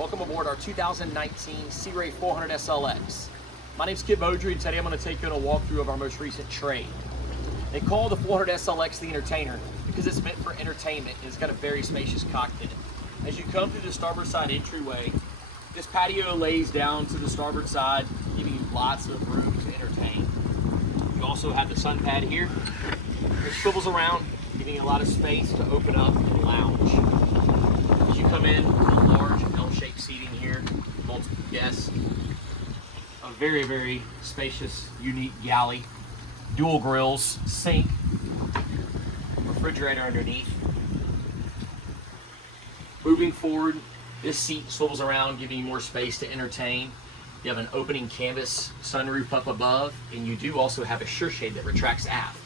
Welcome aboard our 2019 Sea Ray 400 SLX. My name's Kip Beaudry, and today I'm going to take you on a walkthrough of our most recent trade. They call the 400 SLX the Entertainer because it's meant for entertainment and it's got a very spacious cockpit. As you come through the starboard side entryway, this patio lays down to the starboard side, giving you lots of room to entertain. You also have the sun pad here. It swivels around, giving you a lot of space to open up and lounge. As you come in, a large L-shaped seating here, multiple guests. A very, very spacious, unique galley. Dual grills, sink, refrigerator underneath. Moving forward, this seat swivels around, giving you more space to entertain. You have an opening canvas sunroof up above, and you do also have a sure shade that retracts aft.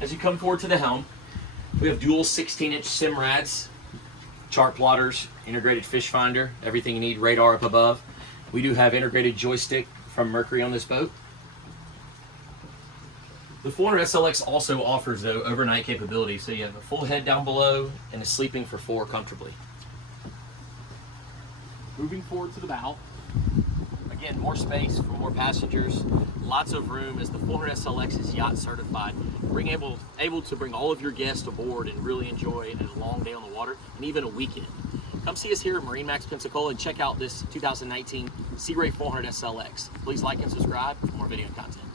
As you come forward to the helm, we have dual 16-inch Simrads, chart plotters, integrated fish finder, everything you need, radar up above. We do have integrated joystick from Mercury on this boat. The 400 SLX also offers, though, overnight capability, so you have a full head down below and a sleeping for 4 comfortably. Moving forward to the bow, again, more space for more passengers, lots of room as the 400 SLX is yacht certified, able to bring all of your guests aboard and really enjoy a long day on the water and even a weekend. Come see us here at MarineMax Pensacola and check out this 2019 Sea Ray 400 SLX. Please like and subscribe for more video content.